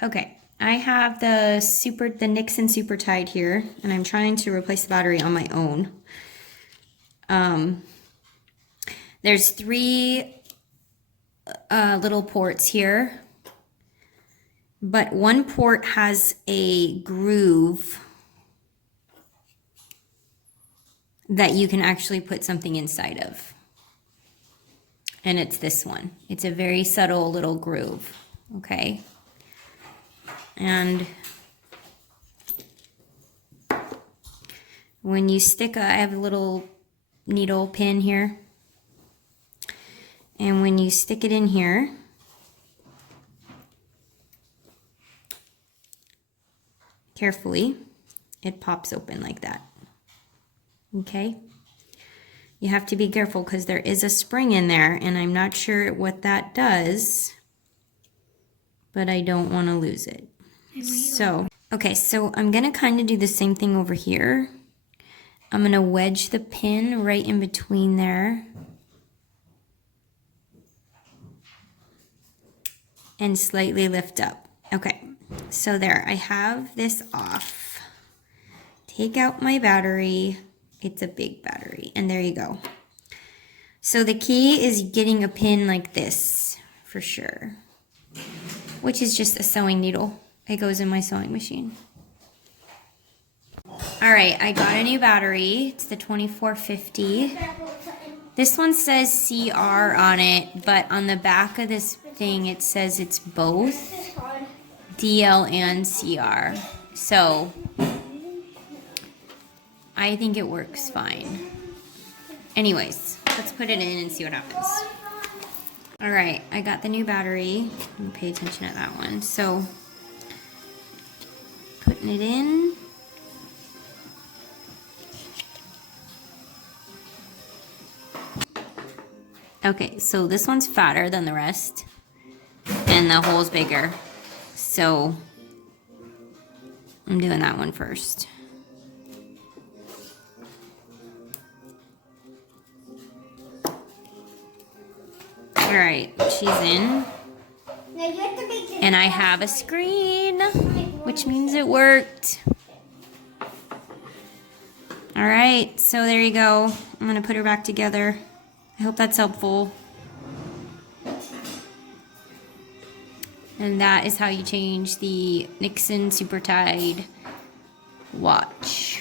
Okay, I have the Nixon Supertide here, and I'm trying to replace the battery on my own. There's three little ports here, but one port has a groove that you can actually put something inside of. And it's this one. It's a very subtle little groove, okay? And when you stick I have a little needle pin here. And when you stick it in here, carefully, it pops open like that. Okay? You have to be careful because there is a spring in there, and I'm not sure what that does, but I don't want to lose it. So, okay, so I'm going to kind of do the same thing over here. I'm going to wedge the pin right in between there. And slightly lift up. Okay, so there, I have this off. Take out my battery. It's a big battery, and there you go. So the key is getting a pin like this, for sure. Which is just a sewing needle. It goes in my sewing machine. All right, I got a new battery. It's the 2450. This one says CR on it, but on the back of this thing it says it's both DL and CR. So I think it works fine. Anyways, let's put it in and see what happens. All right, I got the new battery. Pay attention to that one. So putting it in. Okay, so this one's fatter than the rest, and the hole's bigger. So I'm doing that one first. All right, she's in. And I have a screen, which means it worked. All right, so there you go. I'm gonna put her back together. I hope that's helpful. And that is how you change the Nixon Supertide watch.